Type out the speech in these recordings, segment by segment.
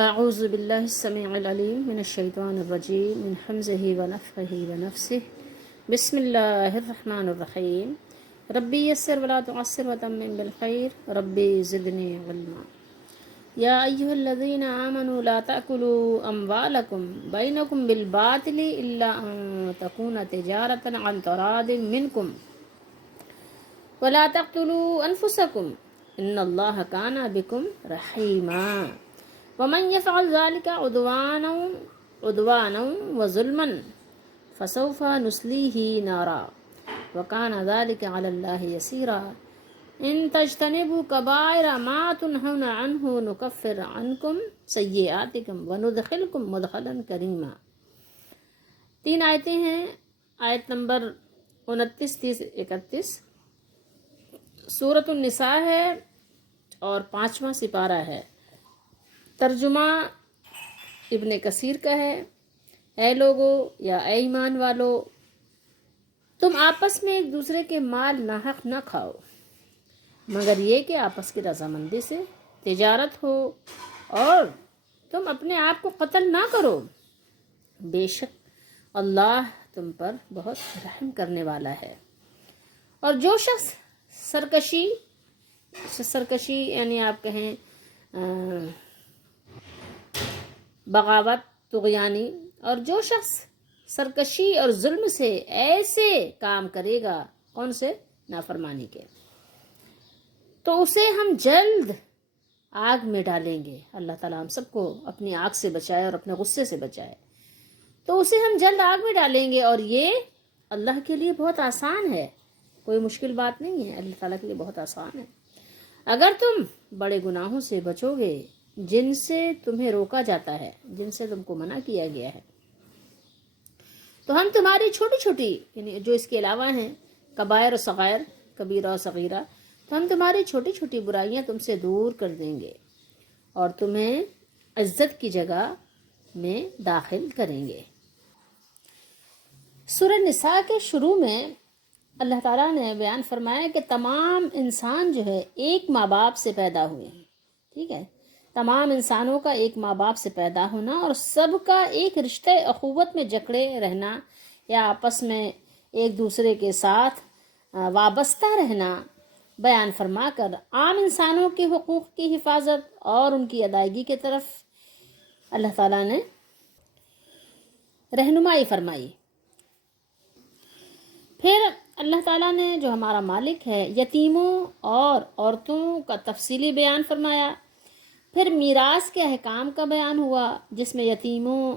اعوذ باللہ السمیع العلیم من الشیطان الرجیم من حمزہ ونفخہ ونفسہ بسم اللہ الرحمن الرحیم ربی یسر ولا تعسر وتمم بالخیر ربی زدنی علما یا ایہا الذین آمنوا لا تأکلوا اموالکم بینکم بالباطل الا ان تکون تجارۃ عن تراض منکم ولا تقتلوا انفسکم ان اللہ کان بکم رحیما ومن يفعل ذلك عدوانا وظلما فسوف نصليه نارا وكان ذلك على الله يسيرا ان تجتنبوا كبائر ما تنهون عنه نكفر عنكم سيئاتكم وندخلكم مدخلا كريما. 3 آیتیں ہیں. آیت نمبر 29 30 31 سورۃ النساء ہے اور 5واں سپارہ ہے. ترجمہ ابن کثیر کا ہے. اے لوگو یا اے ایمان والو، تم آپس میں ایک دوسرے کے مال ناحق نہ کھاؤ مگر یہ کہ آپس کی رضامندی سے تجارت ہو، اور تم اپنے آپ کو قتل نہ کرو، بے شک اللہ تم پر بہت رحم کرنے والا ہے. اور جو شخص سرکشی یعنی آپ کہیں بغاوت طغیانی، اور جو شخص سرکشی اور ظلم سے ایسے کام کرے گا، کون سے؟ نافرمانی کے، تو اسے ہم جلد آگ میں ڈالیں گے. اللہ تعالیٰ ہم سب کو اپنی آگ سے بچائے اور اپنے غصے سے بچائے. تو اسے ہم جلد آگ میں ڈالیں گے، اور یہ اللہ کے لیے بہت آسان ہے، کوئی مشکل بات نہیں ہے. اللہ تعالیٰ کے لیے بہت آسان ہے. اگر تم بڑے گناہوں سے بچو گے جن سے تمہیں روکا جاتا ہے، جن سے تم کو منع کیا گیا ہے، تو ہم تمہاری چھوٹی چھوٹی یعنی جو اس کے علاوہ ہیں کبائر و صغائر، کبیرہ و صغیرہ، تو ہم تمہاری چھوٹی چھوٹی برائیاں تم سے دور کر دیں گے اور تمہیں عزت کی جگہ میں داخل کریں گے. سورہ نساء کے شروع میں اللہ تعالیٰ نے بیان فرمایا کہ تمام انسان جو ہے ایک ماں باپ سے پیدا ہوئے ہیں. ٹھیک ہے، تمام انسانوں کا ایک ماں باپ سے پیدا ہونا اور سب کا ایک رشتہ اخوت میں جکڑے رہنا یا آپس میں ایک دوسرے کے ساتھ وابستہ رہنا بیان فرما کر عام انسانوں کے حقوق کی حفاظت اور ان کی ادائیگی کی طرف اللہ تعالیٰ نے رہنمائی فرمائی. پھر اللہ تعالیٰ نے جو ہمارا مالک ہے یتیموں اور عورتوں کا تفصیلی بیان فرمایا. پھر میراث کے احکام کا بیان ہوا جس میں یتیموں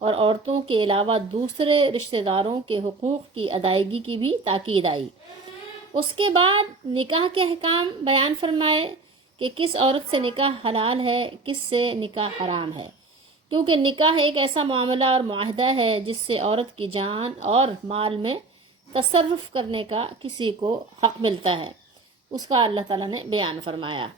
اور عورتوں کے علاوہ دوسرے رشتہ داروں کے حقوق کی ادائیگی کی بھی تاکید آئی. اس کے بعد نکاح کے احکام بیان فرمائے کہ کس عورت سے نکاح حلال ہے، کس سے نکاح حرام ہے، کیونکہ نکاح ایک ایسا معاملہ اور معاہدہ ہے جس سے عورت کی جان اور مال میں تصرف کرنے کا کسی کو حق ملتا ہے. اس کا اللہ تعالیٰ نے بیان فرمایا.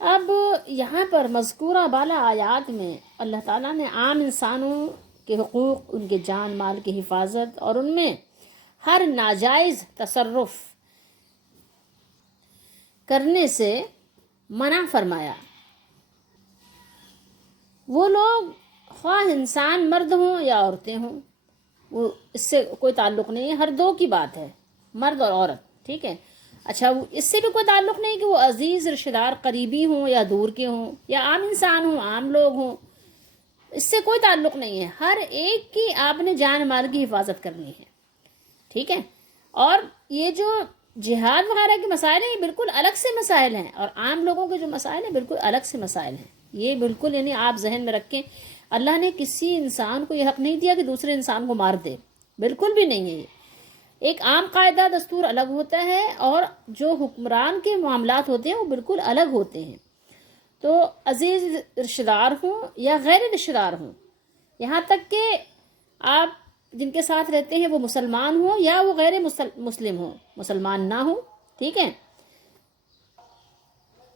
اب یہاں پر مذکورہ بالا آیات میں اللہ تعالیٰ نے عام انسانوں کے حقوق، ان کے جان مال کی حفاظت اور ان میں ہر ناجائز تصرف کرنے سے منع فرمایا. وہ لوگ خواہ انسان مرد ہوں یا عورتیں ہوں، وہ اس سے کوئی تعلق نہیں ہے، ہر دو کی بات ہے، مرد اور عورت. ٹھیک ہے، اچھا اس سے بھی کوئی تعلق نہیں کہ وہ عزیز رشتہ دار قریبی ہوں یا دور کے ہوں یا عام انسان ہوں، عام لوگ ہوں، اس سے کوئی تعلق نہیں ہے. ہر ایک کی آپ نے جان مال کی حفاظت کرنی ہے. ٹھیک ہے، اور یہ جو جہاد وغیرہ کے مسائل ہیں یہ بالکل الگ سے مسائل ہیں، اور عام لوگوں کے جو مسائل ہیں بالکل الگ سے مسائل ہیں. یہ بالکل یعنی آپ ذہن میں رکھیں، اللہ نے کسی انسان کو یہ حق نہیں دیا کہ دوسرے انسان کو مار دے، بالکل بھی نہیں ہے. یہ ایک عام قاعدہ دستور الگ ہوتا ہے اور جو حکمران کے معاملات ہوتے ہیں وہ بالکل الگ ہوتے ہیں. تو عزیز رشتہ دار ہوں یا غیر رشتہ دار ہوں، یہاں تک کہ آپ جن کے ساتھ رہتے ہیں وہ مسلمان ہوں یا وہ غیر مسلم ہوں، مسلمان نہ ہوں. ٹھیک ہے،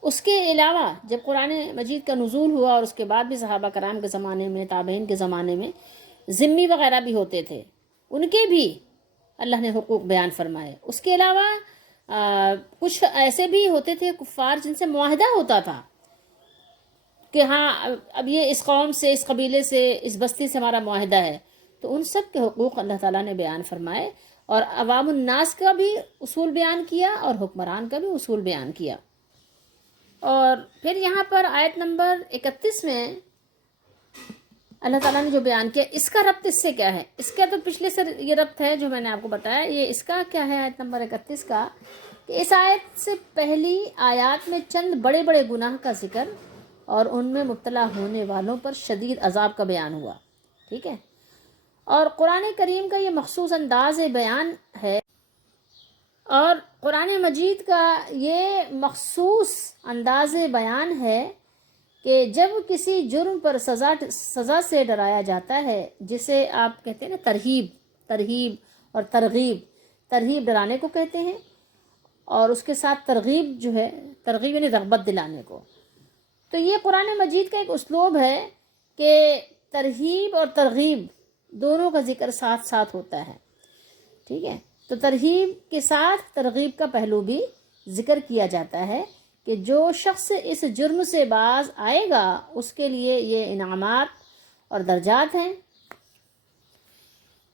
اس کے علاوہ جب قرآن مجید کا نزول ہوا اور اس کے بعد بھی صحابہ کرام کے زمانے میں، تابعین کے زمانے میں ذمہ وغیرہ بھی ہوتے تھے، ان کے بھی اللہ نے حقوق بیان فرمائے. اس کے علاوہ کچھ ایسے بھی ہوتے تھے کفار جن سے معاہدہ ہوتا تھا کہ ہاں اب یہ اس قوم سے، اس قبیلے سے، اس بستی سے ہمارا معاہدہ ہے، تو ان سب کے حقوق اللہ تعالیٰ نے بیان فرمائے، اور عوام الناس کا بھی اصول بیان کیا اور حکمران کا بھی اصول بیان کیا۔ اور پھر یہاں پر آیت نمبر 31 میں اللہ تعالیٰ نے جو بیان کیا، اس کا ربط اس سے کیا ہے؟ اس کا تو پچھلے سے یہ ربط ہے جو میں نے آپ کو بتایا، یہ اس کا کیا ہے آیت نمبر 31 کا، کہ اس آیت سے پہلی آیات میں چند بڑے بڑے گناہ کا ذکر اور ان میں مبتلا ہونے والوں پر شدید عذاب کا بیان ہوا، ٹھیک ہے؟ اور قرآن کریم کا یہ مخصوص انداز بیان ہے، اور قرآن مجید کا یہ مخصوص انداز بیان ہے کہ جب کسی جرم پر سزا سے ڈرایا جاتا ہے، جسے آپ کہتے ہیں نا ترہیب اور ترغیب ڈرانے کو کہتے ہیں، اور اس کے ساتھ ترغیب جو ہے، ترغیب یعنی رغبت دلانے کو، تو یہ قرآن مجید کا ایک اسلوب ہے کہ ترہیب اور ترغیب دونوں کا ذکر ساتھ ساتھ ہوتا ہے، ٹھیک ہے؟ تو ترہیب کے ساتھ ترغیب کا پہلو بھی ذکر کیا جاتا ہے کہ جو شخص اس جرم سے باز آئے گا اس کے لیے یہ انعامات اور درجات ہیں۔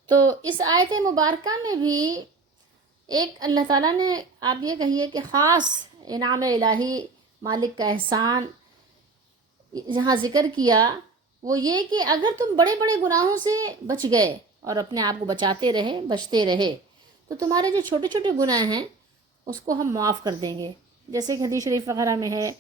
تو اس آیت مبارکہ میں بھی ایک اللہ تعالیٰ نے، آپ یہ کہیے کہ خاص انعام الہی، مالک کا احسان جہاں ذکر کیا، وہ یہ کہ اگر تم بڑے بڑے گناہوں سے بچ گئے اور اپنے آپ کو بچتے رہے تو تمہارے جو چھوٹے چھوٹے گناہ ہیں اس کو ہم معاف کر دیں گے، جیسے کہ حدیث شریف وغیرہ میں ہے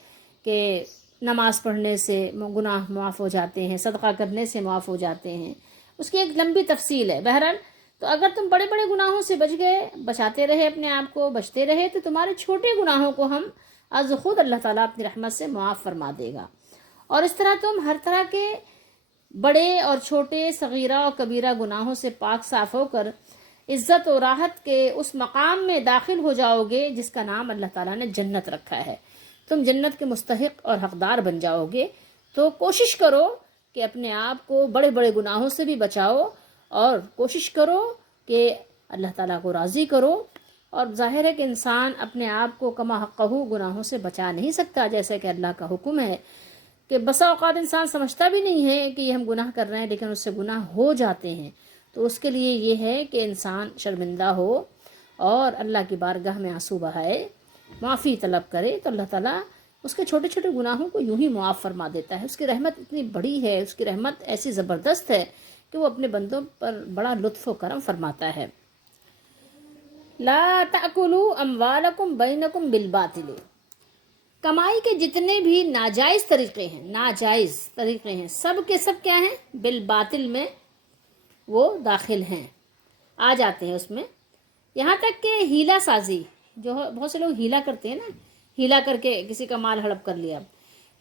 کہ نماز پڑھنے سے گناہ معاف ہو جاتے ہیں، صدقہ کرنے سے معاف ہو جاتے ہیں، اس کی ایک لمبی تفصیل ہے۔ بہرحال تو اگر تم بڑے بڑے گناہوں سے بچ گئے، بچاتے رہے اپنے آپ کو، بچتے رہے، تو تمہارے چھوٹے گناہوں کو ہم از خود اللہ تعالیٰ اپنی رحمت سے معاف فرما دے گا، اور اس طرح تم ہر طرح کے بڑے اور چھوٹے، صغیرہ اور کبیرہ گناہوں سے پاک صاف ہو کر عزت و راحت کے اس مقام میں داخل ہو جاؤ گے جس کا نام اللہ تعالیٰ نے جنت رکھا ہے۔ تم جنت کے مستحق اور حقدار بن جاؤ گے۔ تو کوشش کرو کہ اپنے آپ کو بڑے بڑے گناہوں سے بھی بچاؤ، اور کوشش کرو کہ اللہ تعالیٰ کو راضی کرو، اور ظاہر ہے کہ انسان اپنے آپ کو کما حقہ گناہوں سے بچا نہیں سکتا، جیسے کہ اللہ کا حکم ہے کہ بسا اوقات انسان سمجھتا بھی نہیں ہے کہ یہ ہم گناہ کر رہے ہیں، لیکن اس سے گناہ ہو جاتے ہیں۔ تو اس کے لیے یہ ہے کہ انسان شرمندہ ہو اور اللہ کی بارگاہ میں آنسو بہائے، معافی طلب کرے، تو اللہ تعالیٰ اس کے چھوٹے چھوٹے گناہوں کو یوں ہی معاف فرما دیتا ہے۔ اس کی رحمت اتنی بڑی ہے، اس کی رحمت ایسی زبردست ہے کہ وہ اپنے بندوں پر بڑا لطف و کرم فرماتا ہے۔ لا تأکلوا اموالکم بینکم بالباطل، کمائی کے جتنے بھی ناجائز طریقے ہیں سب کے سب کیا ہیں؟ بالباطل میں وہ داخل ہیں، آ جاتے ہیں اس میں، یہاں تک کہ ہیلا سازی، جو بہت سے لوگ ہیلا کرتے ہیں نا، ہیلا کر کے کسی کا مال ہڑپ کر لیا،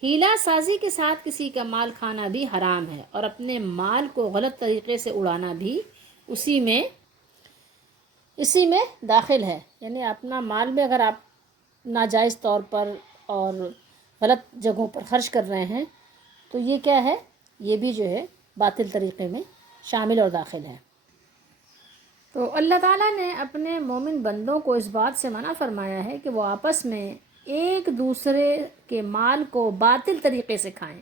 ہیلا سازی کے ساتھ کسی کا مال کھانا بھی حرام ہے، اور اپنے مال کو غلط طریقے سے اڑانا بھی اسی میں داخل ہے۔ یعنی اپنا مال میں اگر آپ ناجائز طور پر اور غلط جگہوں پر خرچ کر رہے ہیں تو یہ کیا ہے؟ یہ بھی جو ہے باطل طریقے میں شامل اور داخل ہے۔ تو اللہ تعالیٰ نے اپنے مومن بندوں کو اس بات سے منع فرمایا ہے کہ وہ آپس میں ایک دوسرے کے مال کو باطل طریقے سے کھائیں،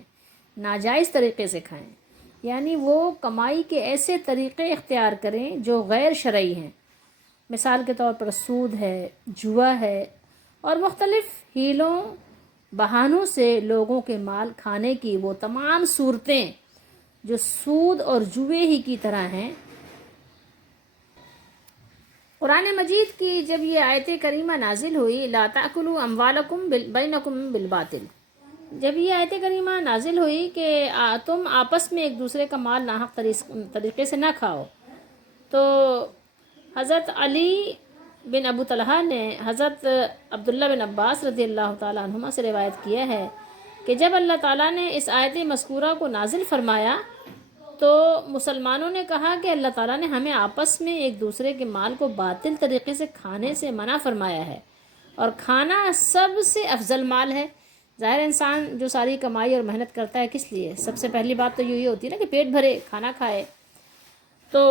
ناجائز طریقے سے کھائیں، یعنی وہ کمائی کے ایسے طریقے اختیار کریں جو غیر شرعی ہیں، مثال کے طور پر سود ہے، جوا ہے، اور مختلف ہیلوں بہانوں سے لوگوں کے مال کھانے کی وہ تمام صورتیں جو سود اور جوے ہی کی طرح ہیں۔ قرآن مجید کی جب یہ آیت کریمہ نازل ہوئی، لا تأکلوا اموالکم بینکم بالباطل، جب یہ آیت کریمہ نازل ہوئی کہ تم آپس میں ایک دوسرے کا مال ناحق طریقے سے نہ کھاؤ، تو حضرت علی بن ابو طلحہ نے حضرت عبداللہ بن عباس رضی اللہ تعالیٰ عنہما سے روایت کیا ہے کہ جب اللہ تعالیٰ نے اس آیت مذکورہ کو نازل فرمایا تو مسلمانوں نے کہا کہ اللہ تعالیٰ نے ہمیں آپس میں ایک دوسرے کے مال کو باطل طریقے سے کھانے سے منع فرمایا ہے، اور کھانا سب سے افضل مال ہے۔ ظاہر انسان جو ساری کمائی اور محنت کرتا ہے کس لیے؟ سب سے پہلی بات تو یہ ہوتی ہے نا کہ پیٹ بھرے، کھانا کھائے، تو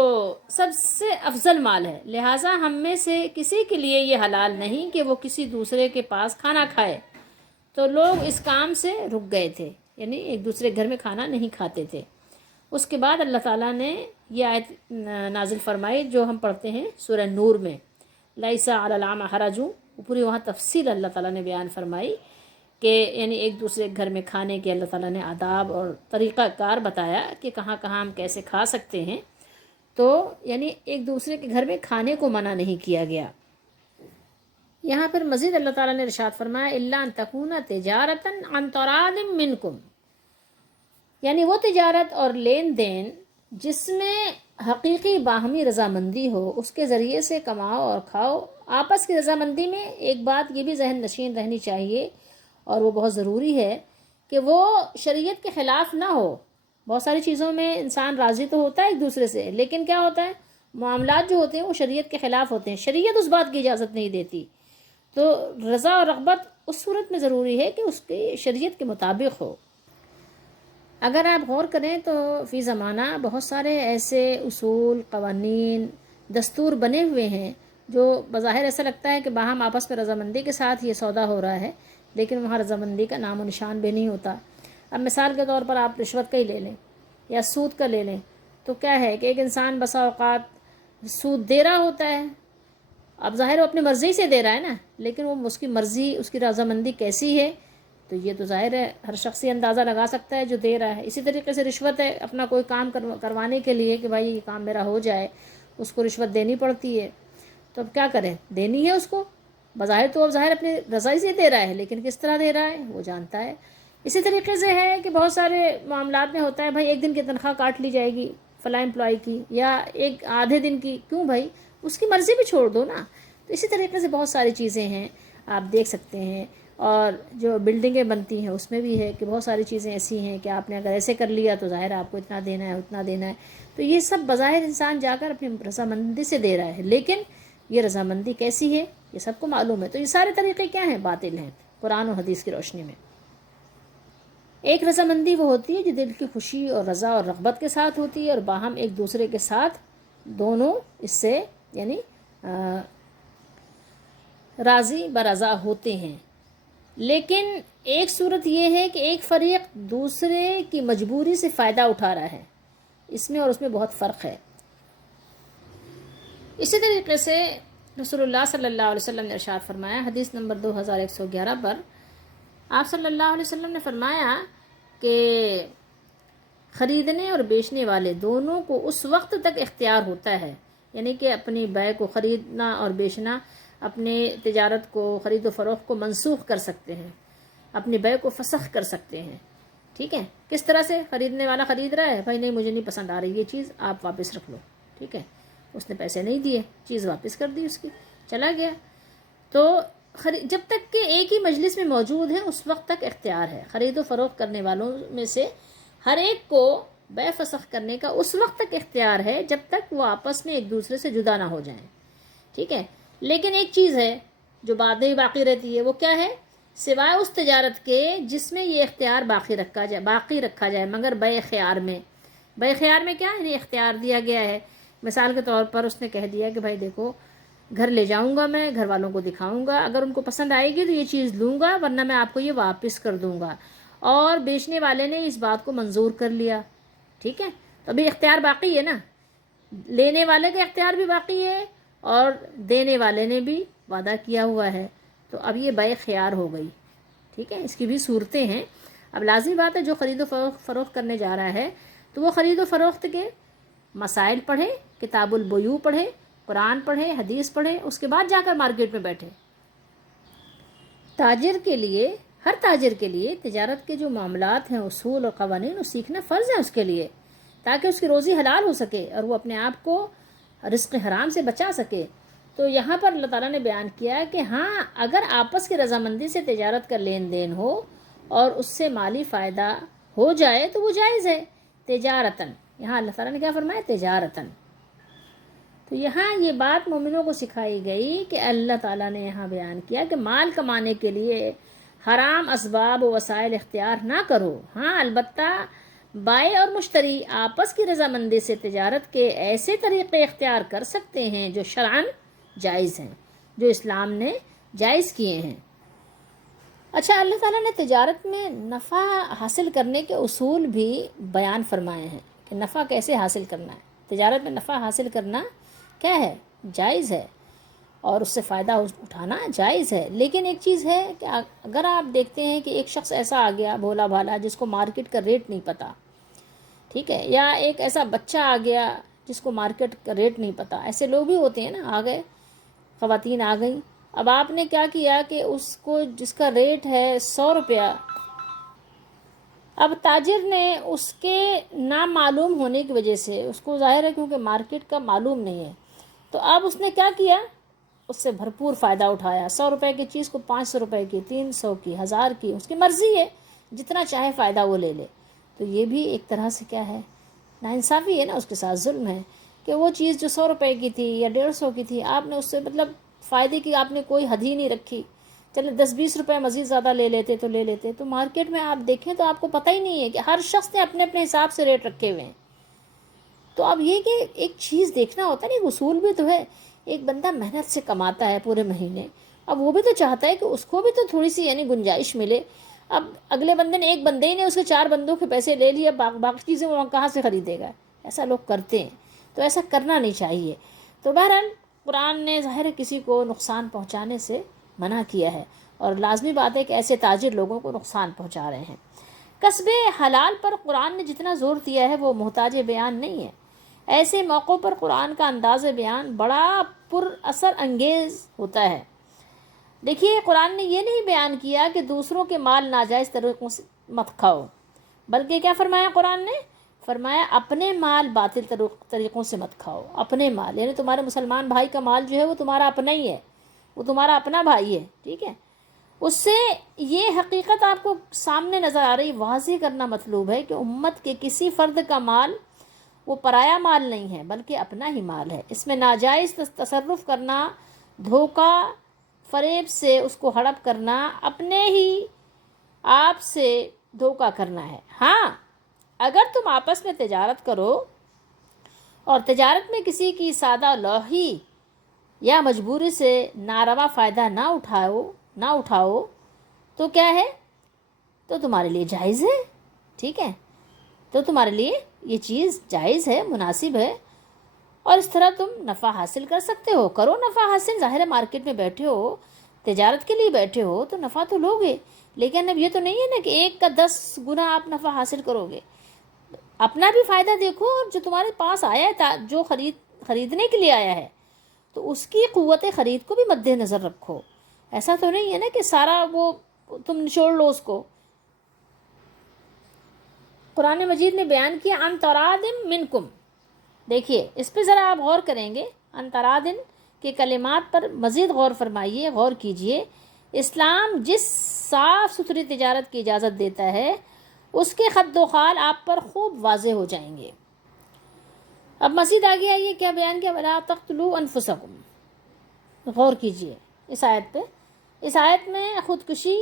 سب سے افضل مال ہے، لہٰذا ہم میں سے کسی کے لیے یہ حلال نہیں کہ وہ کسی دوسرے کے پاس کھانا کھائے۔ تو لوگ اس کام سے رک گئے تھے، یعنی ایک دوسرے گھر میں کھانا نہیں کھاتے تھے۔ اس کے بعد اللہ تعالیٰ نے یہ آیت نازل فرمائی جو ہم پڑھتے ہیں سورہ نور میں، لیس علی الاعمی حرج، پوری وہاں تفصیل اللہ تعالیٰ نے بیان فرمائی کہ یعنی ایک دوسرے گھر میں کھانے کے اللہ تعالیٰ نے آداب اور طریقہ کار بتایا کہ کہاں کہاں ہم کیسے کھا سکتے ہیں۔ تو یعنی ایک دوسرے کے گھر میں کھانے کو منع نہیں کیا گیا۔ یہاں پر مزید اللہ تعالیٰ نے ارشاد فرمایا الا ان تکون تجارتا عن تراض منکم، یعنی وہ تجارت اور لین دین جس میں حقیقی باہمی رضامندی ہو، اس کے ذریعے سے کماؤ اور کھاؤ۔ آپس کی رضامندی میں ایک بات یہ بھی ذہن نشین رہنی چاہیے اور وہ بہت ضروری ہے کہ وہ شریعت کے خلاف نہ ہو۔ بہت ساری چیزوں میں انسان راضی تو ہوتا ہے ایک دوسرے سے، لیکن کیا ہوتا ہے، معاملات جو ہوتے ہیں وہ شریعت کے خلاف ہوتے ہیں، شریعت اس بات کی اجازت نہیں دیتی۔ تو رضا اور رغبت اس صورت میں ضروری ہے کہ اس کی شریعت کے مطابق ہو۔ اگر آپ غور کریں تو فی زمانہ بہت سارے ایسے اصول، قوانین، دستور بنے ہوئے ہیں جو بظاہر ایسا لگتا ہے کہ باہم آپس میں رضامندی کے ساتھ یہ سودا ہو رہا ہے، لیکن وہاں رضامندی کا نام و نشان بھی نہیں ہوتا۔ اب مثال کے طور پر آپ رشوت کا ہی لے لیں یا سود کا لے لیں، تو کیا ہے کہ ایک انسان بسا اوقات سود دے رہا ہوتا ہے، اب ظاہر وہ اپنی مرضی سے دے رہا ہے نا، لیکن وہ اس کی مرضی، اس کی رضامندی کیسی ہے، تو یہ تو ظاہر ہے ہر شخص یہ اندازہ لگا سکتا ہے جو دے رہا ہے۔ اسی طریقے سے رشوت ہے، اپنا کوئی کام کروانے کے لیے کہ بھائی یہ کام میرا ہو جائے، اس کو رشوت دینی پڑتی ہے، تو اب کیا کریں، دینی ہے اس کو، بظاہر تو اب ظاہر اپنی رضائی سے دے رہا ہے، لیکن کس طرح دے رہا ہے وہ جانتا ہے۔ اسی طریقے سے ہے کہ بہت سارے معاملات میں ہوتا ہے بھائی ایک دن کی تنخواہ کاٹ لی جائے گی فلاں امپلائی کی، یا ایک آدھے دن کی، کیوں بھائی، اس کی مرضی بھی چھوڑ دو نا۔ تو اسی طریقے سے بہت ساری چیزیں ہیں آپ دیکھ سکتے ہیں، اور جو بلڈنگیں بنتی ہیں اس میں بھی ہے کہ بہت ساری چیزیں ایسی ہیں کہ آپ نے اگر ایسے کر لیا تو ظاہر آپ کو اتنا دینا ہے، اتنا دینا ہے، تو یہ سب بظاہر انسان جا کر اپنی رضامندی سے دے رہا ہے، لیکن یہ رضامندی کیسی ہے یہ سب کو معلوم ہے۔ تو یہ سارے طریقے کیا ہیں، باطل ہیں قرآن و حدیث کی روشنی میں۔ ایک رضامندی وہ ہوتی ہے جو دل کی خوشی اور رضا اور رغبت کے ساتھ ہوتی ہے، اور باہم ایک دوسرے کے ساتھ دونوں اس سے یعنی راضی برضا ہوتے ہیں۔ لیکن ایک صورت یہ ہے کہ ایک فریق دوسرے کی مجبوری سے فائدہ اٹھا رہا ہے، اس میں اور اس میں بہت فرق ہے۔ اسی طریقے سے رسول اللہ صلی اللہ علیہ وسلم نے ارشاد فرمایا، حدیث نمبر 2111 پر آپ صلی اللہ علیہ وسلم نے فرمایا کہ خریدنے اور بیچنے والے دونوں کو اس وقت تک اختیار ہوتا ہے، یعنی کہ اپنی بے کو خریدنا اور بیچنا، اپنے تجارت کو، خرید و فروخت کو منسوخ کر سکتے ہیں، اپنی بے کو فسخ کر سکتے ہیں۔ ٹھیک ہے، کس طرح سے؟ خریدنے والا خرید رہا ہے، بھائی نہیں مجھے نہیں پسند آ رہی یہ چیز، آپ واپس رکھ لو، ٹھیک ہے، اس نے پیسے نہیں دیے، چیز واپس کر دی اس کی، چلا گیا۔ تو جب تک کہ ایک ہی مجلس میں موجود ہیں اس وقت تک اختیار ہے۔ خرید و فروخت کرنے والوں میں سے ہر ایک کو بے فسخ کرنے کا اس وقت تک اختیار ہے جب تک وہ آپس میں ایک دوسرے سے جدا نہ ہو جائیں، ٹھیک ہے۔ لیکن ایک چیز ہے جو بعد میں باقی رہتی ہے، وہ کیا ہے؟ سوائے اس تجارت کے جس میں یہ اختیار باقی رکھا جائے مگر بے خیار میں۔ بے خیار میں کیا ہے؟ اختیار دیا گیا ہے۔ مثال کے طور پر اس نے کہہ دیا کہ بھائی دیکھو گھر لے جاؤں گا، میں گھر والوں کو دکھاؤں گا، اگر ان کو پسند آئے گی تو یہ چیز لوں گا، ورنہ میں آپ کو یہ واپس کر دوں گا، اور بیچنے والے نے اس بات کو منظور کر لیا، ٹھیک ہے، تو ابھی اختیار باقی ہے نا، لینے والے کا اختیار بھی باقی ہے اور دینے والے نے بھی وعدہ کیا ہوا ہے، تو اب یہ بے خیار ہو گئی، ٹھیک ہے۔ اس کی بھی صورتیں ہیں۔ اب لازمی بات ہے جو خرید و فروخت کرنے جا رہا ہے تو وہ خرید و فروخت کے مسائل پڑھے، کتاب البیوع پڑھے، قرآن پڑھے، حدیث پڑھے، اس کے بعد جا کر مارکیٹ میں بیٹھے۔ تاجر کے لیے، ہر تاجر کے لیے تجارت کے جو معاملات ہیں، اصول اور قوانین، وہ سیکھنا فرض ہے اس کے لیے، تاکہ اس کی روزی حلال ہو سکے اور وہ اپنے آپ کو رزق حرام سے بچا سکے۔ تو یہاں پر اللہ تعالیٰ نے بیان کیا کہ ہاں اگر آپس کی رضامندی سے تجارت کا لین دین ہو اور اس سے مالی فائدہ ہو جائے تو وہ جائز ہے، تجارتاً، یہاں اللہ تعالیٰ نے کیا فرمایا؟ تجارتاً۔ تو یہاں یہ بات مومنوں کو سکھائی گئی کہ اللہ تعالیٰ نے یہاں بیان کیا کہ مال کمانے کے لیے حرام اسباب و وسائل اختیار نہ کرو، ہاں البتہ بائع اور مشتری آپس کی رضامندی سے تجارت کے ایسے طریقے اختیار کر سکتے ہیں جو شرعاً جائز ہیں، جو اسلام نے جائز کیے ہیں۔ اچھا، اللہ تعالیٰ نے تجارت میں نفع حاصل کرنے کے اصول بھی بیان فرمائے ہیں کہ نفع کیسے حاصل کرنا ہے۔ تجارت میں نفع حاصل کرنا کیا ہے؟ جائز ہے، اور اس سے فائدہ اٹھانا جائز ہے۔ لیکن ایک چیز ہے کہ اگر آپ دیکھتے ہیں کہ ایک شخص ایسا آ گیا بھولا بھالا جس کو مارکیٹ کا ریٹ نہیں پتہ، ٹھیک ہے، یا ایک ایسا بچہ آ گیا جس کو مارکیٹ کا ریٹ نہیں پتہ، ایسے لوگ بھی ہوتے ہیں نا، آ گئے، خواتین آ گئیں، اب آپ نے کیا کیا کہ اس کو جس کا ریٹ ہے 100 روپیہ، اب تاجر نے اس کے نامعلوم ہونے کی وجہ سے، اس کو ظاہر ہے کیونکہ مارکیٹ کا معلوم نہیں ہے، تو اب اس نے کیا کیا، اس سے بھرپور فائدہ اٹھایا، 100 روپے کی چیز کو 500 روپے کی، 300 کی، 1000 کی، اس کی مرضی ہے، جتنا چاہے فائدہ وہ لے لے۔ تو یہ بھی ایک طرح سے کیا ہے، ناانصافی ہے نا، اس کے ساتھ ظلم ہے کہ وہ چیز جو 100 روپے کی تھی یا 150 کی تھی، آپ نے اس سے مطلب فائدے کی آپ نے کوئی حد ہی نہیں رکھی، چلے 10-20 روپے مزید زیادہ لے لیتے تو لے لیتے۔ تو مارکیٹ میں آپ دیکھیں تو آپ کو پتہ ہی نہیں ہے کہ ہر شخص نے اپنے اپنے حساب سے ریٹ رکھے ہوئے ہیں۔ تو اب یہ کہ ایک چیز دیکھنا ہوتا ہے نا، ایک اصول بھی تو ہے، ایک بندہ محنت سے کماتا ہے پورے مہینے، اب وہ بھی تو چاہتا ہے کہ اس کو بھی تو تھوڑی سی یعنی گنجائش ملے۔ اب اگلے بندے نے، ایک بندے ہی نے اس کے 4 بندوں کے پیسے لے لیے، باقی چیزیں وہ کہاں سے خریدے گا؟ ایسا لوگ کرتے ہیں، تو ایسا کرنا نہیں چاہیے۔ تو بہرحال قرآن نے ظاہر ہے کسی کو نقصان پہنچانے سے منع کیا ہے، اور لازمی بات ہے کہ ایسے تاجر لوگوں کو نقصان پہنچا رہے ہیں۔ کسب حلال پر قرآن نے جتنا زور دیا ہے وہ محتاج بیان نہیں ہے۔ ایسے موقعوں پر قرآن کا انداز بیان بڑا پر اثر انگیز ہوتا ہے۔ دیکھیے، قرآن نے یہ نہیں بیان کیا کہ دوسروں کے مال ناجائز طریقوں سے مت کھاؤ، بلکہ کیا فرمایا قرآن نے؟ فرمایا اپنے مال باطل طریقوں سے مت کھاؤ۔ اپنے مال یعنی تمہارے مسلمان بھائی کا مال جو ہے وہ تمہارا اپنا ہی ہے، وہ تمہارا اپنا بھائی ہے، ٹھیک ہے۔ اس سے یہ حقیقت آپ کو سامنے نظر آ رہی، واضح کرنا مطلوب ہے کہ امت کے کسی فرد کا مال وہ پرایا مال نہیں ہے بلکہ اپنا ہی مال ہے۔ اس میں ناجائز تصرف کرنا، دھوکہ فریب سے اس کو ہڑپ کرنا، اپنے ہی آپ سے دھوکہ کرنا ہے۔ ہاں، اگر تم آپس میں تجارت کرو اور تجارت میں کسی کی سادہ لوحی یا مجبوری سے ناروا فائدہ نہ اٹھاؤ تو کیا ہے؟ تو تمہارے لیے جائز ہے، ٹھیک ہے، تو تمہارے لیے یہ چیز جائز ہے، مناسب ہے، اور اس طرح تم نفع حاصل کر سکتے ہو۔ کرو نفع حاصل، ظاہر ہے مارکیٹ میں بیٹھے ہو، تجارت کے لیے بیٹھے ہو تو نفع تو لوگے، لیکن اب یہ تو نہیں ہے نا کہ 1 کا 10 گنا آپ نفع حاصل کرو گے۔ اپنا بھی فائدہ دیکھو، اور جو تمہارے پاس آیا ہے، جو خریدنے کے لیے آیا ہے، تو اس کی قوت خرید کو بھی مد نظر رکھو۔ ایسا تو نہیں ہے نا کہ سارا وہ تم نچوڑ لو اس کو۔ قرآن مجید نے بیان کیا ان ترادم منکم، دیکھیے اس پہ ذرا آپ غور کریں گے، ان ترادن کے کلمات پر مزید غور فرمائیے، غور کیجئے۔ اسلام جس صاف ستھری تجارت کی اجازت دیتا ہے اس کے خط و خال آپ پر خوب واضح ہو جائیں گے۔ اب مزید آگے آئیے، کیا بیان کیا، وَلَا تَقْتُلُوا أَنفُسَكُمْ، غور کیجئے اس آیت پہ۔ اس آیت میں خودکشی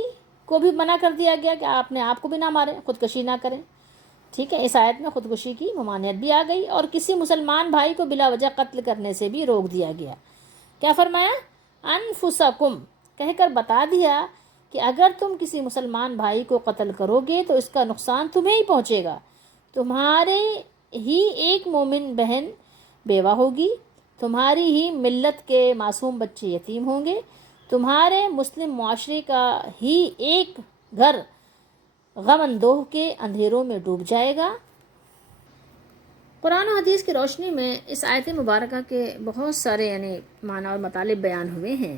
کو بھی منع کر دیا گیا کہ آپ اپنے آپ کو بھی نہ ماریں، خودکشی نہ کریں، ٹھیک ہے۔ اس آیت میں خودکشی کی ممانعت بھی آ گئی، اور کسی مسلمان بھائی کو بلا وجہ قتل کرنے سے بھی روک دیا گیا۔ کیا فرمایا؟ انفسکم، کہہ کر بتا دیا کہ اگر تم کسی مسلمان بھائی کو قتل کرو گے تو اس کا نقصان تمہیں ہی پہنچے گا، تمہارے ہی ایک مومن بہن بیوہ ہوگی، تمہاری ہی ملت کے معصوم بچے یتیم ہوں گے، تمہارے مسلم معاشرے کا ہی ایک گھر غم اندوہ کے اندھیروں میں ڈوب جائے گا۔ قرآن و حدیث کی روشنی میں اس آیت مبارکہ کے بہت سارے یعنی معنی اور مطالب بیان ہوئے ہیں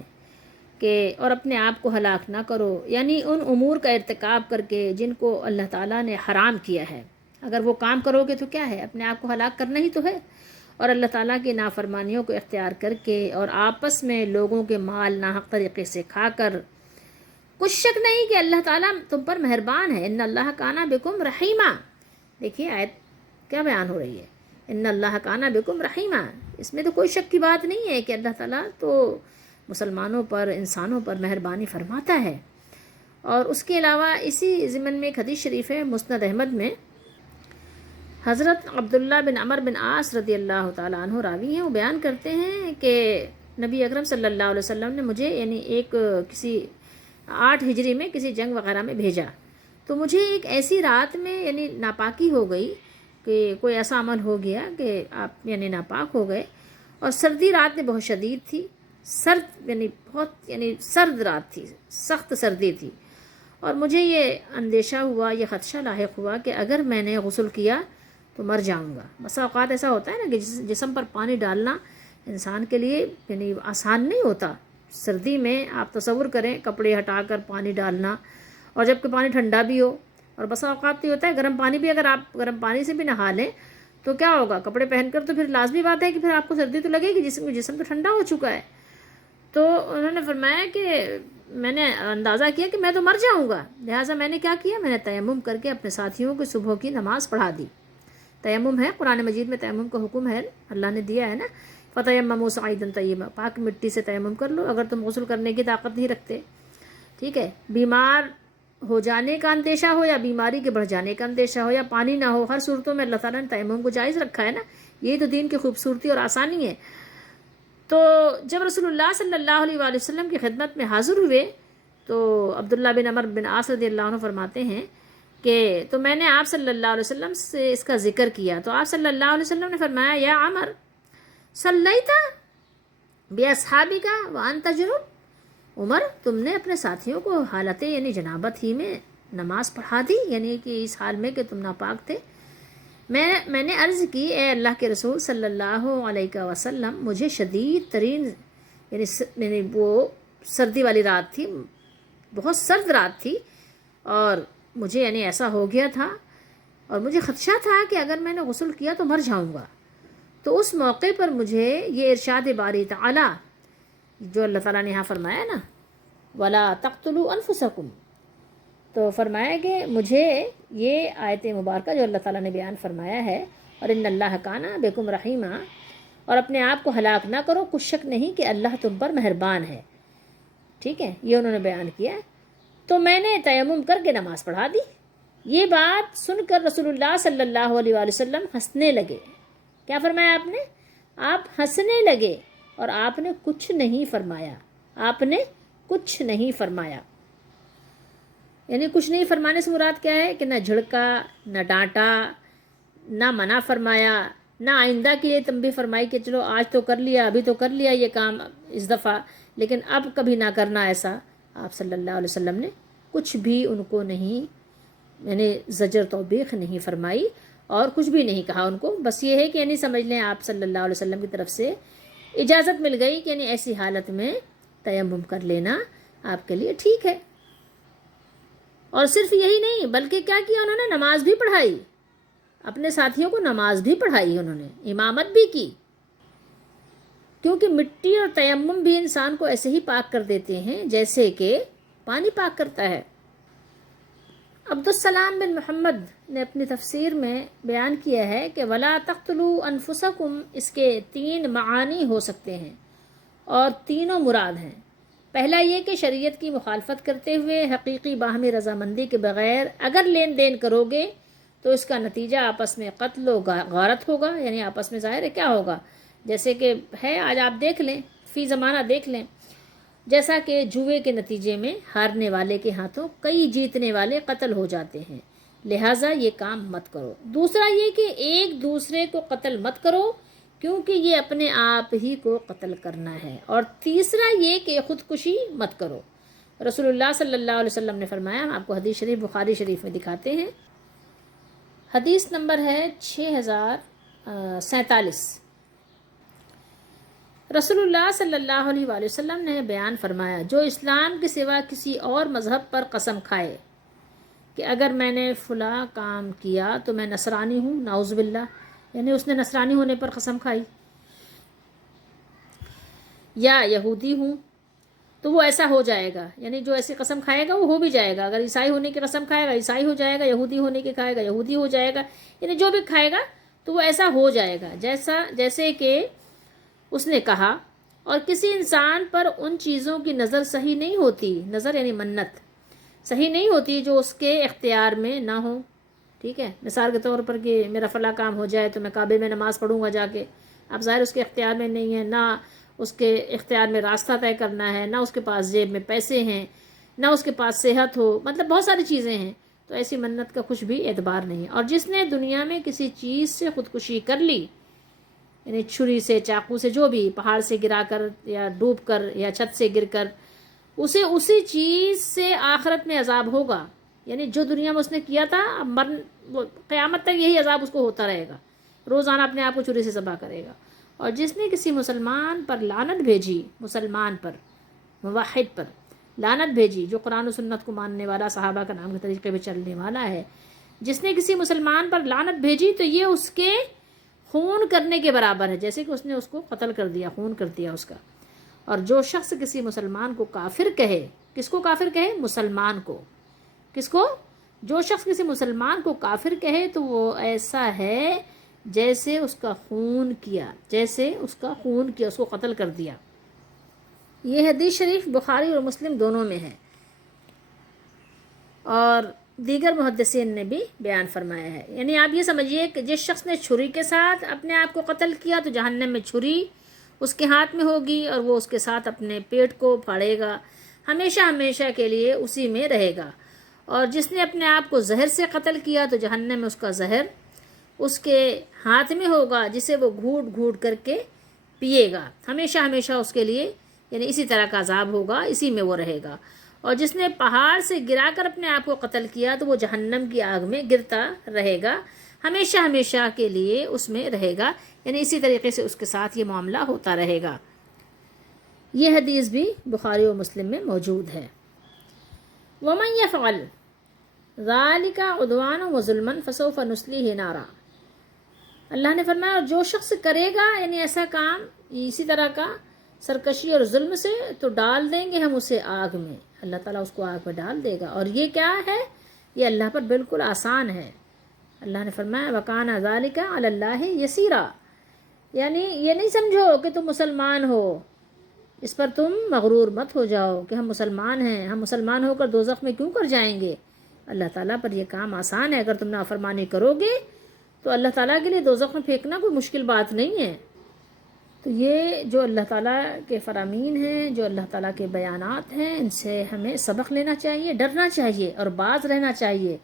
کہ اور اپنے آپ کو ہلاک نہ کرو، یعنی ان امور کا ارتکاب کر کے جن کو اللہ تعالیٰ نے حرام کیا ہے، اگر وہ کام کرو گے تو کیا ہے، اپنے آپ کو ہلاک کرنا ہی تو ہے، اور اللہ تعالیٰ کی نافرمانیوں کو اختیار کر کے اور آپس میں لوگوں کے مال ناحق طریقے سے کھا کر، کچھ شک نہیں کہ اللہ تعالیٰ تم پر مہربان ہے، ان اللہ کان بکم رحیمہ۔ دیکھیے آیت کیا بیان ہو رہی ہے، ان اللہ کان بکم رحیمہ، اس میں تو کوئی شک کی بات نہیں ہے کہ اللہ تعالیٰ تو مسلمانوں پر، انسانوں پر مہربانی فرماتا ہے۔ اور اس کے علاوہ اسی ضمن میں ایک حدیث شریف ہے مسند احمد میں، حضرت عبداللہ بن عمر بن عاص رضی اللہ تعالیٰ عنہ راوی ہیں، وہ بیان کرتے ہیں کہ نبی اکرم صلی اللہ علیہ وسلم نے مجھے یعنی ایک کسی 8 ہجری میں کسی جنگ وغیرہ میں بھیجا. تو مجھے ایک ایسی رات میں یعنی ناپاکی ہو گئی کہ کوئی ایسا عمل ہو گیا کہ آپ یعنی ناپاک ہو گئے, اور سردی رات میں بہت شدید تھی, سرد یعنی بہت یعنی سرد رات تھی, سخت سردی تھی, اور مجھے یہ اندیشہ ہوا, یہ خدشہ لاحق ہوا کہ اگر میں نے غسل کیا تو مر جاؤں گا. بسا اوقات ایسا ہوتا ہے نا کہ جسم پر پانی ڈالنا انسان کے لیے یعنی آسان نہیں ہوتا. سردی میں آپ تصور کریں کپڑے ہٹا کر پانی ڈالنا, اور جب کہ پانی ٹھنڈا بھی ہو, اور بسا اوقات تو یہ ہوتا ہے گرم پانی بھی, اگر آپ گرم پانی سے بھی نہا لیں تو کیا ہوگا, کپڑے پہن کر تو پھر لازمی بات ہے کہ پھر آپ کو سردی تو لگے گی, جسم تو ٹھنڈا ہو چکا ہے. تو انہوں نے فرمایا کہ میں نے اندازہ کیا کہ میں تو مر جاؤں گا, لہٰذا میں نے کیا کیا, میں نے تیمم کر کے اپنے ساتھیوں کو صبح کی نماز پڑھا دی. تیمم ہے, قرآن مجید میں تیمم کا حکم ہے, اللہ نے دیا ہے نا, فتیمموا صعیدا طیبا, پاک مٹی سے تیمم کر لو اگر تم غسل کرنے کی طاقت نہیں رکھتے. ٹھیک ہے, بیمار ہو جانے کا اندیشہ ہو یا بیماری کے بڑھ جانے کا اندیشہ ہو یا پانی نہ ہو, ہر صورتوں میں اللہ تعالیٰ نے تیمم کو جائز رکھا ہے نا. یہی تو دین کی خوبصورتی اور آسانی ہے. تو جب رسول اللہ صلی اللہ علیہ وآلہ وسلم کی خدمت میں حاضر ہوئے تو عبداللہ بن عمر بن عاص رضی اللہ عنہ فرماتے ہیں کہ تو میں نے آپ صلی اللہ علیہ وسلم سے اس کا ذکر کیا, تو آپ صلی اللہ علیہ وسلم نے فرمایا, یا عمر صلیت باصحابک وانت جنب, عمر تم نے اپنے ساتھیوں کو حالت یعنی جنابت ہی میں نماز پڑھا دی, یعنی کہ اس حال میں کہ تم ناپاک تھے. میں نے عرض کی, اے اللہ کے رسول صلی اللہ علیہ وسلم, مجھے شدید ترین یعنی وہ سردی والی رات تھی, بہت سرد رات تھی, اور مجھے یعنی ایسا ہو گیا تھا اور مجھے خدشہ تھا کہ اگر میں نے غسل کیا تو مر جاؤں گا. تو اس موقع پر مجھے یہ ارشاد باری تعالی جو اللہ تعالیٰ نے یہاں فرمایا نا, وَلَا تَقْتُلُوا أَنفُسَكُمْ, تو فرمایا کہ مجھے یہ آیت مبارکہ جو اللہ تعالیٰ نے بیان فرمایا ہے, اور ان اللہ کان بکم رحیما, اور اپنے آپ کو ہلاک نہ کرو, کچھ شک نہیں کہ اللہ تم پر مہربان ہے. ٹھیک ہے, یہ انہوں نے بیان کیا. تو میں نے تیمم کر کے نماز پڑھا دی. یہ بات سن کر رسول اللہ صلی اللہ علیہ وآلہ وسلم ہنسنے لگے. کیا فرمایا آپ نے, آپ ہنسنے لگے, اور آپ نے کچھ نہیں فرمایا, آپ نے کچھ نہیں فرمایا. یعنی کچھ نہیں فرمانے سے مراد کیا ہے کہ نہ جھڑکا, نہ ڈانٹا, نہ منع فرمایا, نہ آئندہ کے لیے تنبیہ فرمائی کہ چلو آج تو کر لیا, ابھی تو کر لیا یہ کام اس دفعہ, لیکن اب کبھی نہ کرنا ایسا. آپ صلی اللہ علیہ وسلم نے کچھ بھی ان کو نہیں یعنی زجر توبیخ نہیں فرمائی, اور کچھ بھی نہیں کہا ان کو. بس یہ ہے کہ یعنی سمجھ لیں آپ صلی اللہ علیہ وسلم کی طرف سے اجازت مل گئی کہ یعنی ایسی حالت میں تیمم کر لینا آپ کے لیے ٹھیک ہے. اور صرف یہی نہیں بلکہ کیا کیا انہوں نے, نماز بھی پڑھائی, اپنے ساتھیوں کو نماز بھی پڑھائی, انہوں نے امامت بھی کی, کیونکہ مٹی اور تیمم بھی انسان کو ایسے ہی پاک کر دیتے ہیں جیسے کہ پانی پاک کرتا ہے. عبدالسلام بن محمد نے اپنی تفسیر میں بیان کیا ہے کہ ولا تقتلوا انفسکم, اس کے 3 معانی ہو سکتے ہیں اور تینوں مراد ہیں. پہلا یہ کہ شریعت کی مخالفت کرتے ہوئے حقیقی باہمی رضامندی کے بغیر اگر لین دین کرو گے تو اس کا نتیجہ آپس میں قتل و غارت ہوگا, یعنی آپس میں ظاہر ہے کیا ہوگا, جیسے کہ ہے آج آپ دیکھ لیں, فی زمانہ دیکھ لیں, جیسا کہ جوئے کے نتیجے میں ہارنے والے کے ہاتھوں کئی جیتنے والے قتل ہو جاتے ہیں, لہٰذا یہ کام مت کرو. دوسرا یہ کہ ایک دوسرے کو قتل مت کرو کیونکہ یہ اپنے آپ ہی کو قتل کرنا ہے. اور تیسرا یہ کہ خودکشی مت کرو. رسول اللہ صلی اللہ علیہ وسلم نے فرمایا, ہم آپ کو حدیث شریف بخاری شریف میں دکھاتے ہیں, حدیث نمبر ہے 6047. رسول اللہ صلی اللہ علیہ وآلہ وسلم نے بیان فرمایا, جو اسلام کے سوا کسی اور مذہب پر قسم کھائے کہ اگر میں نے فلاں کام کیا تو میں نصرانی ہوں, نعوذ باللہ, یعنی اس نے نصرانی ہونے پر قسم کھائی, یا یہودی ہوں تو وہ ایسا ہو جائے گا, یعنی جو ایسی قسم کھائے گا وہ ہو بھی جائے گا. اگر عیسائی ہونے کی قسم کھائے گا عیسائی ہو جائے گا, یہودی ہونے کی کھائے گا یہودی ہو جائے گا, یعنی جو بھی کھائے گا تو وہ ایسا ہو جائے گا جیسے کہ اس نے کہا. اور کسی انسان پر ان چیزوں کی نظر صحیح نہیں ہوتی, نظر یعنی منت صحیح نہیں ہوتی جو اس کے اختیار میں نہ ہو. ٹھیک ہے, مثال کے طور پر کہ میرا فلاں کام ہو جائے تو میں کعبے میں نماز پڑھوں گا جا کے. اب ظاہر اس کے اختیار میں نہیں ہے, نہ اس کے اختیار میں راستہ طے کرنا ہے, نہ اس کے پاس جیب میں پیسے ہیں, نہ اس کے پاس صحت ہو، مطلب بہت ساری چیزیں ہیں، تو ایسی منت کا کچھ بھی اعتبار نہیں ہے۔ اور جس نے دنیا میں کسی چیز سے خودکشی کر لی، یعنی چھری سے، چاقو سے، جو بھی، پہاڑ سے گرا کر یا ڈوب کر یا چھت سے گر کر، اسے اسی چیز سے آخرت میں عذاب ہوگا، یعنی جو دنیا میں اس نے کیا تھا، اب قیامت تک یہی عذاب اس کو ہوتا رہے گا، روزانہ اپنے آپ کو چھری سے ذبح کرے گا۔ اور جس نے کسی مسلمان پر لعنت بھیجی، مسلمان پر، موحد پر لعنت بھیجی، جو قرآن و سنت کو ماننے والا، صحابہ کا نام کے طریقے پہ چلنے والا ہے، جس نے کسی مسلمان پر لعنت بھیجی تو یہ اس کے خون کرنے کے برابر ہے، جیسے کہ اس نے اس کو قتل کر دیا، خون کر دیا اس کا۔ اور جو شخص کسی مسلمان کو کافر کہے، کس کو کافر کہے؟ مسلمان کو۔ کس کو؟ جو شخص کسی مسلمان کو کافر کہے تو وہ ایسا ہے جیسے اس کا خون کیا، جیسے اس کا خون کیا، اس کو قتل کر دیا۔ یہ حدیث شریف بخاری اور مسلم دونوں میں ہے، اور دیگر محدثین نے بھی بیان فرمایا ہے۔ یعنی آپ یہ سمجھیے کہ جس شخص نے چھری کے ساتھ اپنے آپ کو قتل کیا تو جہنم میں چھری اس کے ہاتھ میں ہوگی، اور وہ اس کے ساتھ اپنے پیٹ کو پھاڑے گا، ہمیشہ ہمیشہ کے لیے اسی میں رہے گا۔ اور جس نے اپنے آپ کو زہر سے قتل کیا تو جہنم میں اس کا زہر اس کے ہاتھ میں ہوگا، جسے وہ گھوٹ گھوٹ کر کے پیے گا، ہمیشہ ہمیشہ اس کے لیے، یعنی اسی طرح کا عذاب ہوگا، اسی میں وہ رہے گا۔ اور جس نے پہاڑ سے گرا کر اپنے آپ کو قتل کیا تو وہ جہنم کی آگ میں گرتا رہے گا، ہمیشہ ہمیشہ کے لیے اس میں رہے گا، یعنی اسی طریقے سے اس کے ساتھ یہ معاملہ ہوتا رہے گا۔ یہ حدیث بھی بخاری و مسلم میں موجود ہے۔ وَمَن يَفْعَلْ ذَلِكَ عُدْوَانًا وَظُلْمًا فَسَوْفَ نُصْلِيهِ نَارًا۔ اللہ نے فرمایا اور جو شخص کرے گا یعنی ایسا کام اسی طرح کا سرکشی اور ظلم سے، تو ڈال دیں گے ہم اسے آگ میں، اللہ تعالیٰ اس کو آگ میں ڈال دے گا۔ اور یہ کیا ہے؟ یہ اللہ پر بالکل آسان ہے۔ اللہ نے فرمایا وَكَانَ ذَلِكَ عَلَى اللَّهِ يَسِيرًا، یعنی یہ نہیں سمجھو کہ تم مسلمان ہو، اس پر تم مغرور مت ہو جاؤ کہ ہم مسلمان ہیں، ہم مسلمان ہو کر دوزخ میں کیوں کر جائیں گے۔ اللہ تعالیٰ پر یہ کام آسان ہے، اگر تم نافرمانی کرو گے تو اللہ تعالیٰ کے لیے دوزخ میں پھینکنا کوئی مشکل بات نہیں ہے۔ تو یہ جو اللہ تعالیٰ کے فرامین ہیں، جو اللہ تعالیٰ کے بیانات ہیں، ان سے ہمیں سبق لینا چاہیے، ڈرنا چاہیے اور باز رہنا چاہیے۔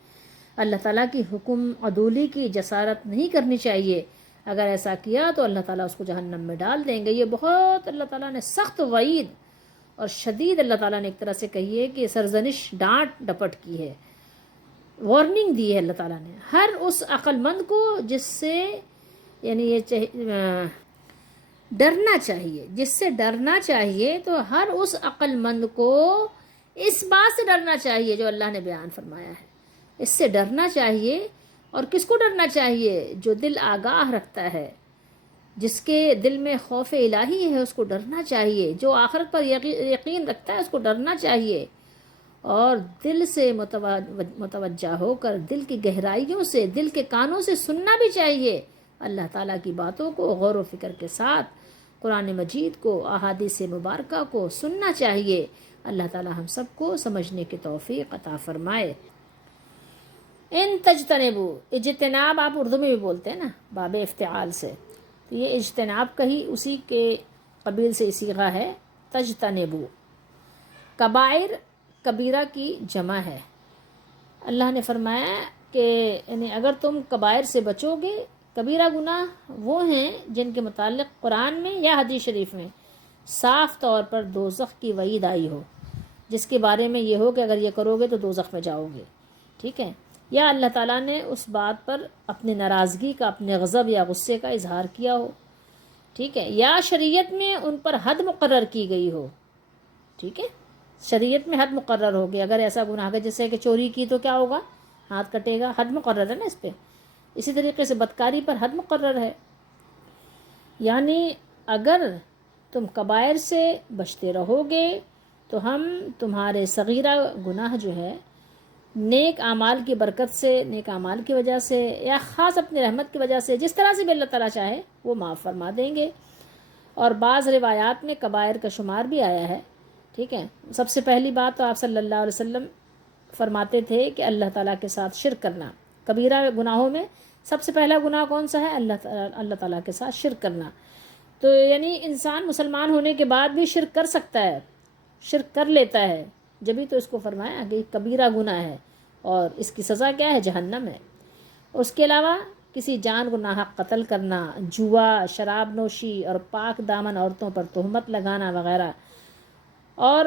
اللہ تعالیٰ کی حکم عدولی کی جسارت نہیں کرنی چاہیے، اگر ایسا کیا تو اللہ تعالیٰ اس کو جہنم میں ڈال دیں گے۔ یہ بہت اللہ تعالیٰ نے سخت وعید اور شدید اللہ تعالیٰ نے ایک طرح سے کہی ہے کہ سرزنش، ڈانٹ ڈپٹ کی ہے، وارننگ دی ہے اللہ تعالیٰ نے ہر اس عقل مند کو جس سے یعنی یہ ڈرنا چاہیے، جس سے ڈرنا چاہیے، تو ہر اس عقل مند کو اس بات سے ڈرنا چاہیے جو اللہ نے بیان فرمایا ہے، اس سے ڈرنا چاہیے۔ اور کس کو ڈرنا چاہیے؟ جو دل آگاہ رکھتا ہے، جس کے دل میں خوف الہی ہے، اس کو ڈرنا چاہیے۔ جو آخرت پر یقین رکھتا ہے اس کو ڈرنا چاہیے، اور دل سے متوجہ ہو کر، دل کی گہرائیوں سے، دل کے کانوں سے سننا بھی چاہیے اللہ تعالیٰ کی باتوں کو، غور و فکر کے ساتھ قرآن مجید کو، احادیث مبارکہ کو سننا چاہیے۔ اللہ تعالیٰ ہم سب کو سمجھنے کی توفیق عطا فرمائے۔ ان تجتنبو، اجتناب آپ اردو میں بھی بولتے ہیں نا، باب افتعال سے، تو یہ اجتناب کا ہی اسی کے قبیل سے صیغہ ہے، تجتنبو۔ کبائر کبیرہ کی جمع ہے۔ اللہ نے فرمایا کہ یعنی اگر تم کبائر سے بچو گے، کبیرہ گناہ وہ ہیں جن کے متعلق قرآن میں یا حدیث شریف میں صاف طور پر دوزخ کی وعید آئی ہو، جس کے بارے میں یہ ہو کہ اگر یہ کرو گے تو دوزخ میں جاؤ گے، ٹھیک ہے، یا اللہ تعالیٰ نے اس بات پر اپنی ناراضگی کا، اپنے غضب یا غصے کا اظہار کیا ہو، ٹھیک ہے، یا شریعت میں ان پر حد مقرر کی گئی ہو، ٹھیک ہے، شریعت میں حد مقرر ہوگی۔ اگر ایسا گناہ ہے جیسے کہ چوری کی تو کیا ہوگا؟ ہاتھ کٹے گا، حد مقرر ہے نا اس پہ۔ اسی طریقے سے بدکاری پر حد مقرر ہے۔ یعنی اگر تم کبائر سے بچتے رہو گے تو ہم تمہارے صغیرہ گناہ جو ہے نیک اعمال کی برکت سے، نیک اعمال کی وجہ سے، یا خاص اپنی رحمت کی وجہ سے، جس طرح سے بھی اللہ تعالیٰ چاہے وہ معاف فرما دیں گے۔ اور بعض روایات میں کبائر کا شمار بھی آیا ہے، ٹھیک ہے۔ سب سے پہلی بات تو آپ صلی اللہ علیہ وسلم فرماتے تھے کہ اللہ تعالیٰ کے ساتھ شرک کرنا، کبیرہ گناہوں میں سب سے پہلا گناہ کون سا ہے؟ اللہ تعالیٰ کے ساتھ شرک کرنا۔ تو یعنی انسان مسلمان ہونے کے بعد بھی شرک کر سکتا ہے، شرک کر لیتا ہے، جبھی تو اس کو فرمایا کہ کبیرہ گناہ ہے اور اس کی سزا کیا ہے؟ جہنم ہے۔ اس کے علاوہ کسی جان کو ناحق قتل کرنا، جوا، شراب نوشی اور پاک دامن عورتوں پر تہمت لگانا وغیرہ، اور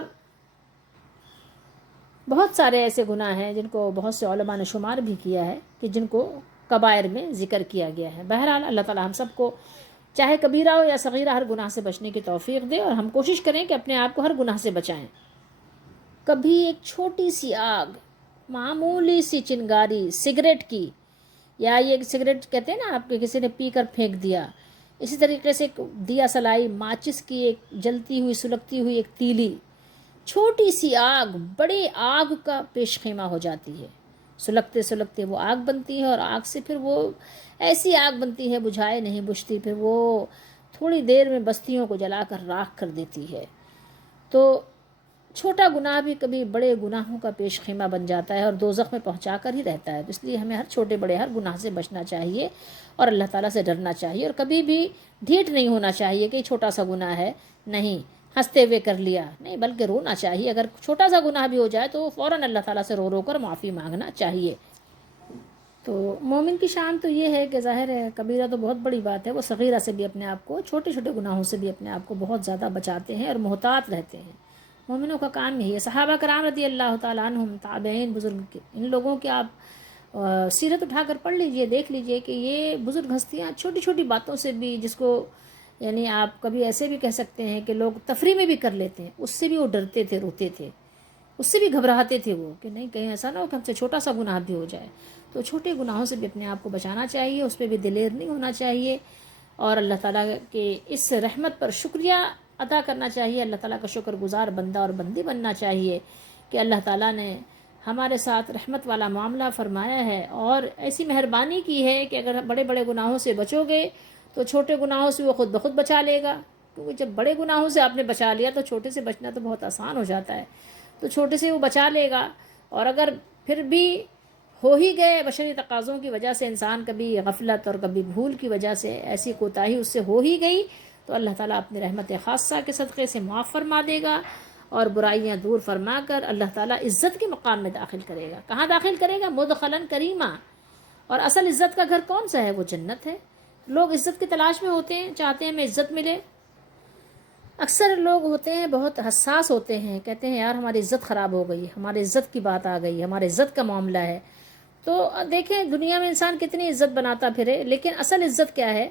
بہت سارے ایسے گناہ ہیں جن کو بہت سے علماء نے شمار بھی کیا ہے کہ جن کو کبائر میں ذکر کیا گیا ہے۔ بہرحال اللہ تعالی ہم سب کو چاہے کبیرہ ہو یا صغیرہ ہر گناہ سے بچنے کی توفیق دے، اور ہم کوشش کریں کہ اپنے آپ کو ہر گناہ سے بچائیں۔ کبھی ایک چھوٹی سی آگ، معمولی سی چنگاری سگریٹ کی، یا یہ سگریٹ کہتے ہیں نا آپ کے کسی نے پی کر پھینک دیا، اسی طریقے سے دیا سلائی ماچس کی ایک جلتی ہوئی سلگتی ہوئی ایک تیلی، چھوٹی سی آگ بڑی آگ کا پیش خیمہ ہو جاتی ہے۔ سلگتے سلگتے وہ آگ بنتی ہے، اور آگ سے پھر وہ ایسی آگ بنتی ہے بجھائے نہیں بجھتی، پھر وہ تھوڑی دیر میں بستیوں کو جلا کر راکھ کر دیتی ہے۔ تو چھوٹا گناہ بھی کبھی بڑے گناہوں کا پیش خیمہ بن جاتا ہے اور دوزخ میں پہنچا کر ہی رہتا ہے۔ تو اس لیے ہمیں ہر چھوٹے بڑے ہر گناہ سے بچنا چاہیے اور اللہ تعالیٰ سے ڈرنا چاہیے، اور کبھی بھی ڈھیٹ نہیں ہونا چاہیے کہ چھوٹا سا گناہ ہے، نہیں ہنستے ہوئے کر لیا، نہیں بلکہ رونا چاہیے۔ اگر چھوٹا سا گناہ بھی ہو جائے تو فوراً اللہ تعالیٰ سے رو رو کر معافی مانگنا چاہیے۔ تو مومن کی شان تو یہ ہے کہ ظاہر ہے کبیرہ تو بہت بڑی بات ہے، وہ صغیرہ سے بھی اپنے آپ کو، چھوٹے چھوٹے گناہوں سے بھی اپنے آپ کو بہت زیادہ بچاتے ہیں اور محتاط رہتے ہیں۔ مومنوں کا کام یہی ہے۔ صحابہ کرام رضی اللہ تعالیٰ عنہم، تابعین، بزرگ، ان لوگوں کی آپ سیرت اٹھا کر پڑھ لیجئے، دیکھ لیجئے کہ یہ بزرگ ہستیاں چھوٹی چھوٹی باتوں سے بھی، جس کو یعنی آپ کبھی ایسے بھی کہہ سکتے ہیں کہ لوگ تفریح میں بھی کر لیتے ہیں، اس سے بھی وہ ڈرتے تھے، روتے تھے، اس سے بھی گھبراتے تھے وہ کہ نہیں کہیں ایسا نہ ہو کہ ہم سے چھوٹا سا گناہ بھی ہو جائے۔ تو چھوٹے گناہوں سے بھی اپنے آپ کو بچانا چاہیے، اس پہ بھی دلیر نہیں ہونا چاہیے، اور اللہ تعالیٰ کے اس رحمت پر شکریہ ادا کرنا چاہیے۔ اللہ تعالیٰ کا شکر گزار بندہ اور بندی بننا چاہیے کہ اللہ تعالیٰ نے ہمارے ساتھ رحمت والا معاملہ فرمایا ہے، اور ایسی مہربانی کی ہے کہ اگر بڑے بڑے گناہوں سے بچو گے تو چھوٹے گناہوں سے وہ خود بخود بچا لے گا، کیونکہ جب بڑے گناہوں سے آپ نے بچا لیا تو چھوٹے سے بچنا تو بہت آسان ہو جاتا ہے، تو چھوٹے سے وہ بچا لے گا۔ اور اگر پھر بھی ہو ہی گئے بشری تقاضوں کی وجہ سے، انسان کبھی غفلت اور کبھی بھول کی وجہ سے ایسی کوتاہی اس سے ہو ہی گئی، تو اللہ تعالیٰ اپنی رحمت خاصہ کے صدقے سے معاف فرما دے گا، اور برائیاں دور فرما کر اللہ تعالیٰ عزت کے مقام میں داخل کرے گا۔ کہاں داخل کرے گا؟ مدخلاً کریمہ۔ اور اصل عزت کا گھر کون سا ہے؟ وہ جنت ہے۔ لوگ عزت کی تلاش میں ہوتے ہیں، چاہتے ہیں ہمیں عزت ملے۔ اکثر لوگ ہوتے ہیں بہت حساس ہوتے ہیں، کہتے ہیں یار ہماری عزت خراب ہو گئی، ہماری عزت کی بات آ گئی، ہمارے عزت کا معاملہ ہے۔ تو دیکھیں دنیا میں انسان کتنی عزت بناتا پھرے، لیکن اصل عزت کیا ہے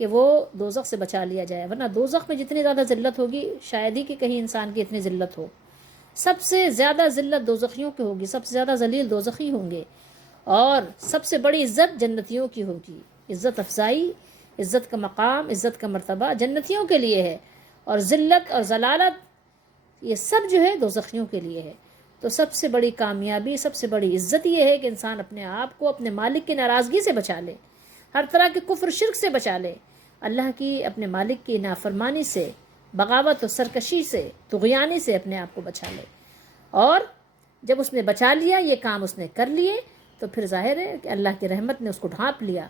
کہ وہ دوزخ سے بچا لیا جائے، ورنہ دوزخ میں جتنی زیادہ ذلت ہوگی شاید ہی کہ کہیں انسان کی اتنی ذلت ہو۔ سب سے زیادہ ذلت دوزخیوں کی ہوگی، سب سے زیادہ ذلیل دوزخی ہوں گے، اور سب سے بڑی عزت جنتیوں کی ہوگی۔ عزت افزائی، عزت کا مقام، عزت کا مرتبہ جنتیوں کے لیے ہے، اور ذلت اور ضلالت یہ سب جو ہے دوزخیوں کے لیے ہے۔ تو سب سے بڑی کامیابی، سب سے بڑی عزت یہ ہے کہ انسان اپنے آپ کو اپنے مالک کی ناراضگی سے بچا لے، ہر طرح کے کفر شرک سے بچا لے، اللہ کی، اپنے مالک کی نافرمانی سے، بغاوت و سرکشی سے، طغیانی سے اپنے آپ کو بچا لے۔ اور جب اس نے بچا لیا، یہ کام اس نے کر لیے، تو پھر ظاہر ہے کہ اللہ کی رحمت نے اس کو ڈھانپ لیا،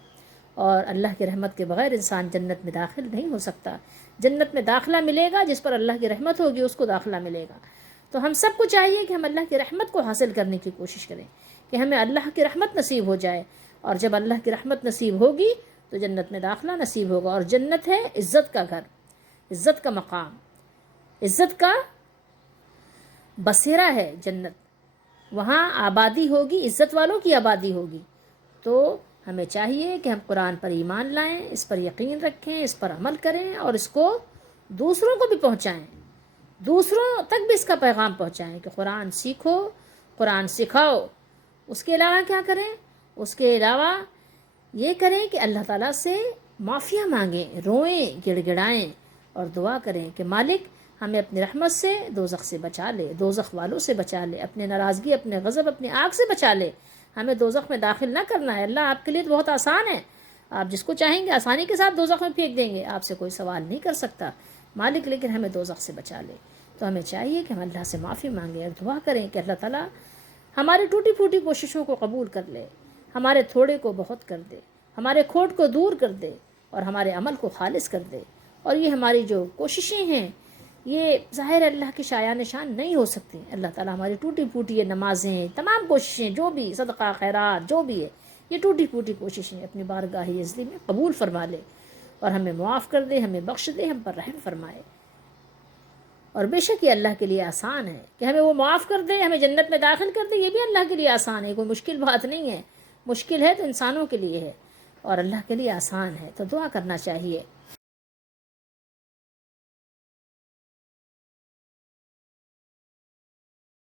اور اللہ کی رحمت کے بغیر انسان جنت میں داخل نہیں ہو سکتا۔ جنت میں داخلہ ملے گا جس پر اللہ کی رحمت ہوگی، اس کو داخلہ ملے گا۔ تو ہم سب کو چاہیے کہ ہم اللہ کی رحمت کو حاصل کرنے کی کوشش کریں، کہ ہمیں اللہ کی رحمت نصیب ہو جائے، اور جب اللہ کی رحمت نصیب ہوگی تو جنت میں داخلہ نصیب ہوگا۔ اور جنت ہے عزت کا گھر، عزت کا مقام، عزت کا بسیرا ہے جنت، وہاں آبادی ہوگی، عزت والوں کی آبادی ہوگی۔ تو ہمیں چاہیے کہ ہم قرآن پر ایمان لائیں، اس پر یقین رکھیں، اس پر عمل کریں، اور اس کو دوسروں کو بھی پہنچائیں، دوسروں تک بھی اس کا پیغام پہنچائیں کہ قرآن سیکھو، قرآن سکھاؤ۔ اس کے علاوہ کیا کریں؟ اس کے علاوہ یہ کریں کہ اللہ تعالیٰ سے معافیہ مانگیں، روئیں، گڑ گڑائیں، اور دعا کریں کہ مالک ہمیں اپنی رحمت سے دوزخ سے بچا لے، دوزخ والوں سے بچا لے، اپنے ناراضگی، اپنے غضب، اپنی آگ سے بچا لے، ہمیں دوزخ میں داخل نہ کرنا ہے۔ اللہ آپ کے لیے تو بہت آسان ہے، آپ جس کو چاہیں گے آسانی کے ساتھ دوزخ میں پھینک دیں گے، آپ سے کوئی سوال نہیں کر سکتا مالک، لیکن ہمیں دوزخ سے بچا لے۔ تو ہمیں چاہیے کہ ہم اللہ سے معافی مانگیں اور دعا کریں کہ اللہ تعالیٰ ہماری ٹوٹی پھوٹی کوششوں کو قبول کر لے، ہمارے تھوڑے کو بہت کر دے، ہمارے کھوٹ کو دور کر دے، اور ہمارے عمل کو خالص کر دے۔ اور یہ ہماری جو کوششیں ہیں یہ ظاہر اللہ کی شایان نشان نہیں ہو سکتی. اللہ تعالیٰ ہماری ٹوٹی پھوٹی یہ نمازیں، تمام کوششیں جو بھی صدقہ خیرات جو بھی ہے، یہ ٹوٹی پھوٹی کوششیں اپنی بارگاہ عزلی میں قبول فرما لے اور ہمیں معاف کر دے، ہمیں بخش دے، ہم پر رحم فرمائے. اور بے شک یہ اللہ کے لیے آسان ہے کہ ہمیں وہ معاف کر دے، ہمیں جنت میں داخل کر دے. یہ بھی اللہ کے لیے آسان ہے، کوئی مشکل بات نہیں ہے. مشکل ہے تو انسانوں کے لیے ہے اور اللہ کے لیے آسان ہے. تو دعا کرنا چاہیے